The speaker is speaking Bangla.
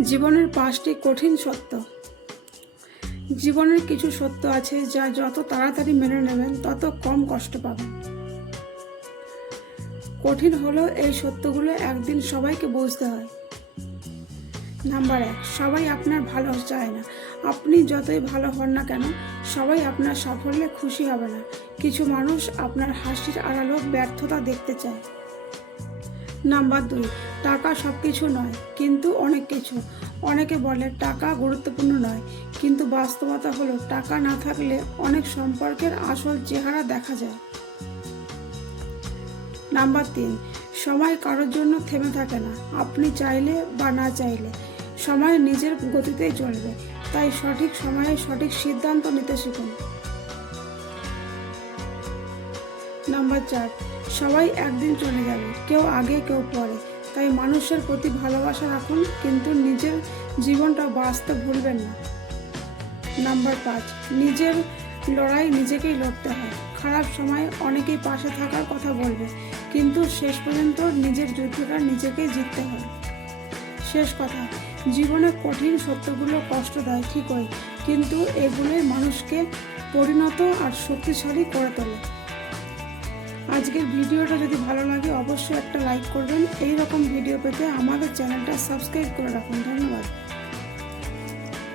জীবনের 5টি কঠিন সত্য। জীবনের কিছু সত্য আছে যা যত তাড়াতাড়ি মেনে নেবেন তত কম কষ্ট পাবেন। কঠিন হলেও এই সত্যগুলো একদিন সবাইকে বুঝতে হয়। নাম্বার 1, সবাই আপনার ভালো চায় না। আপনি যতই ভালো হন না কেন, সবাই আপনার সাফল্যে খুশি হবে না। কিছু মানুষ আপনার হাসির আড়ালেও ব্যর্থতা দেখতে চায়। নাম্বার 2, টাকা সব কিছু নয়, কিন্তু অনেক কিছু। অনেকে বলে টাকা গুরুত্বপূর্ণ নয়, কিন্তু বাস্তবতা হলো টাকা না থাকলে অনেক সম্পর্কের আসল চেহারা দেখা যায়। নাম্বার 3, সময় কারোর জন্য থেমে থাকে না। আপনি চাইলে বা না চাইলে সময় নিজের গতিতেই চলবে, তাই সঠিক সময়ে সঠিক সিদ্ধান্ত নিতে শিখুন। নাম্বার 4, সবাই একদিন চলে যাবে, কেউ আগে কেউ পরে, তাই মানুষের প্রতি ভালোবাসা রাখুন, কিন্তু নিজের জীবনটা বাঁচতে ভুলবেন না। নাম্বার 5, নিজের লড়াই নিজেকেই লড়তে হয়। খারাপ সময়ে অনেকেই পাশে থাকার কথা বলবে, কিন্তু শেষ পর্যন্ত নিজের যুদ্ধটা নিজেকেই জিততে হয়। শেষ কথা, জীবনে কঠিন সত্যগুলো কষ্ট দেয় ঠিকই, কিন্তু এগুলোই মানুষকে পরিণত আর শক্তিশালী করে তোলে। আজকের ভিডিওটা যদি ভালো লাগে অবশ্যই একটা লাইক করবেন। এই রকম ভিডিও পেতে আমাদের চ্যানেলটা সাবস্ক্রাইব করে রাখুন। ধন্যবাদ।